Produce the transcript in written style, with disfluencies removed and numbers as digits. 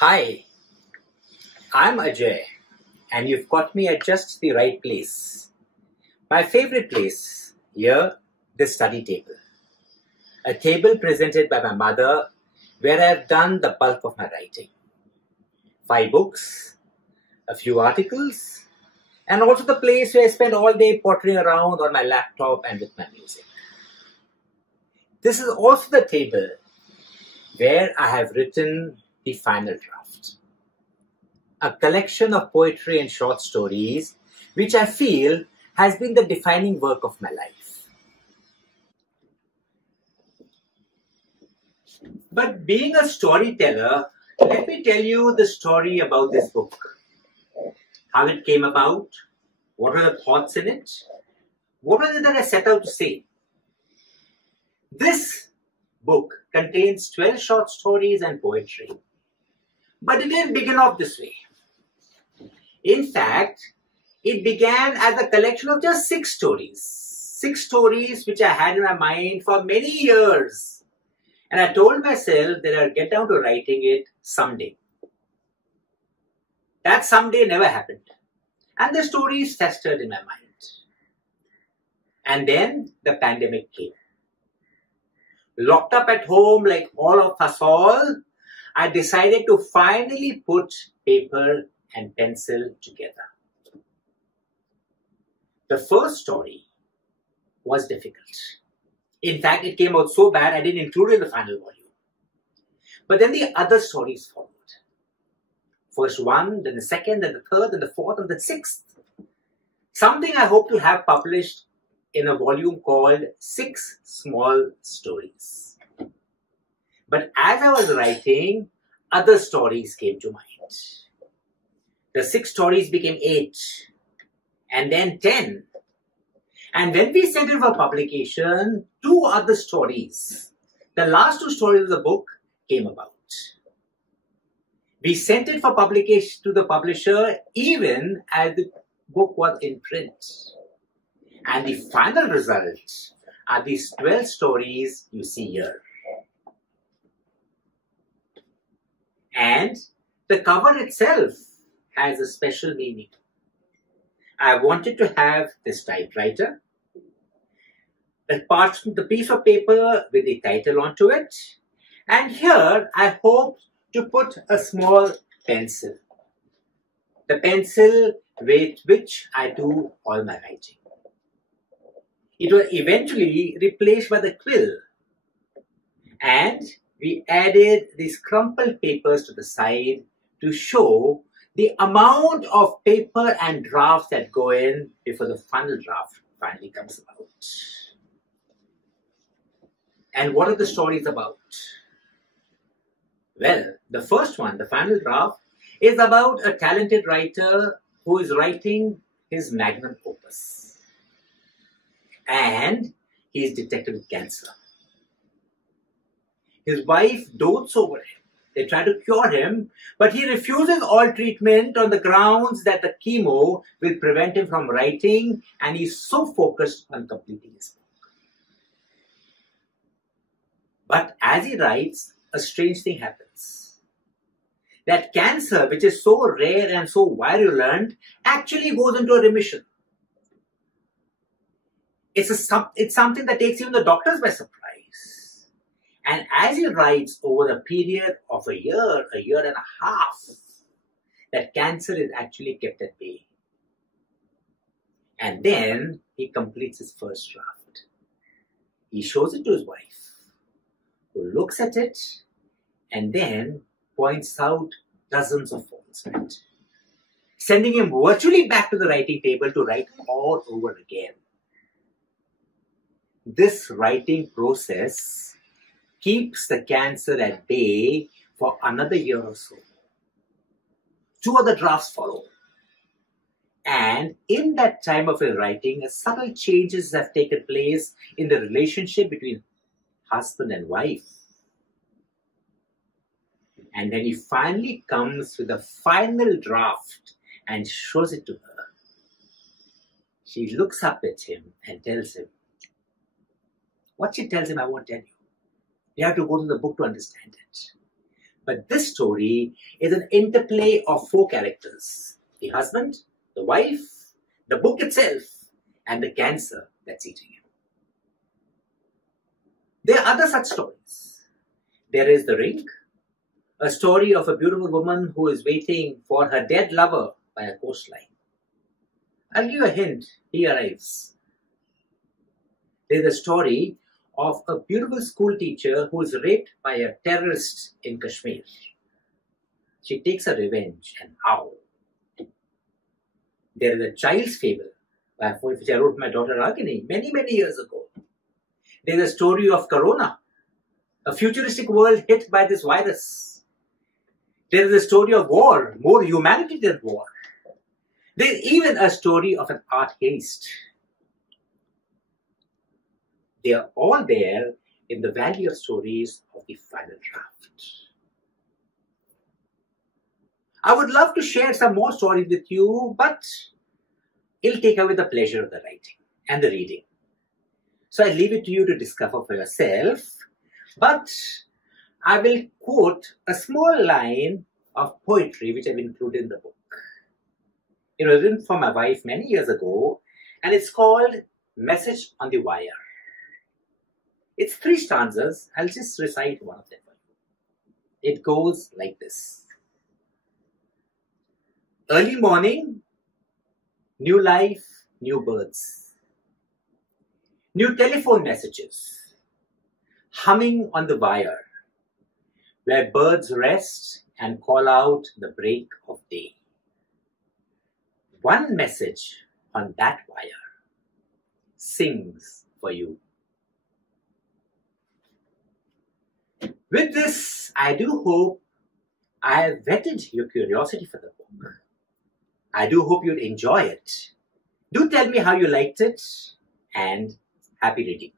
Hi, I'm Ajay, and you've got me at just the right place. My favorite place here, the study table. A table presented by my mother where I've done the bulk of my writing. 5 books, a few articles, and also the place where I spend all day pottering around on my laptop and with my music. This is also the table where I have written the final draft. A collection of poetry and short stories which I feel has been the defining work of my life. But being a storyteller, let me tell you the story about this book. How it came about, what were the thoughts in it, what was it that I set out to say. This book contains 12 short stories and poetry. But it didn't begin off this way. In fact, it began as a collection of just 6 stories. 6 stories which I had in my mind for many years. And I told myself that I'll get down to writing it someday. That someday never happened. And the stories festered in my mind. And then the pandemic came. Locked up at home like all of us all, I decided to finally put paper and pencil together. The first story was difficult. In fact, it came out so bad I didn't include it in the final volume. But then the other stories followed. First one, then the second, then the third, then the fourth, and the sixth. Something I hope to have published in a volume called 6 Small Stories. But as I was writing, other stories came to mind. The 6 stories became 8, and then 10. And when we sent it for publication, 2 other stories, the last 2 stories of the book, came about. We sent it for publication to the publisher even as the book was in print. And the final result are these 12 stories you see here. And the cover itself has a special meaning. I wanted to have this typewriter, the piece of paper with the title onto it, and here I hoped to put a small pencil. The pencil with which I do all my writing. It was eventually replaced by the quill, and we added these crumpled papers to the side to show the amount of paper and drafts that go in before the final draft finally comes about. And what are the stories about? Well, the first one, the final draft, is about a talented writer who is writing his magnum opus. And he is detected with cancer. His wife dotes over him. They try to cure him, but he refuses all treatment on the grounds that the chemo will prevent him from writing, and he's so focused on completing his book. But as he writes, a strange thing happens. That cancer, which is so rare and so virulent, actually goes into a remission. It's something that takes even the doctors by surprise. And as he writes over a period of a year and a half, that cancer is actually kept at bay. And then he completes his first draft. He shows it to his wife, who looks at it and then points out dozens of faults in it, sending him virtually back to the writing table to write all over again. This writing process keeps the cancer at bay for another year or so. 2 other drafts follow. And in that time of his writing, subtle changes have taken place in the relationship between husband and wife. And then he finally comes with a final draft and shows it to her. She looks up at him and tells him. What she tells him, I won't tell you. You have to go to the book to understand it. But this story is an interplay of four characters: the husband, the wife, the book itself, and the cancer that's eating him. There are other such stories. There is The Ring, a story of a beautiful woman who is waiting for her dead lover by a coastline. I'll give you a hint. He arrives. There's a story of a beautiful school teacher who is raped by a terrorist in Kashmir. She takes her revenge, and how? There is a child's fable, which I wrote for my daughter Ragini many, many years ago. There's a story of Corona, a futuristic world hit by this virus. There is a story of war, more humanity than war. There's even a story of an art haste. They are all there in the Valley of Stories of the Final Draft. I would love to share some more stories with you, but it'll take away the pleasure of the writing and the reading. So I leave it to you to discover for yourself, but I will quote a small line of poetry which I've included in the book. It was written for my wife many years ago, and it's called Message on the Wire. It's 3 stanzas. I'll just recite one of them. It goes like this. Early morning, new life, new birds. New telephone messages, humming on the wire, where birds rest and call out the break of day. One message on that wire sings for you. With this, I do hope I have whetted your curiosity for the book. I do hope you'd enjoy it. Do tell me how you liked it, and happy reading.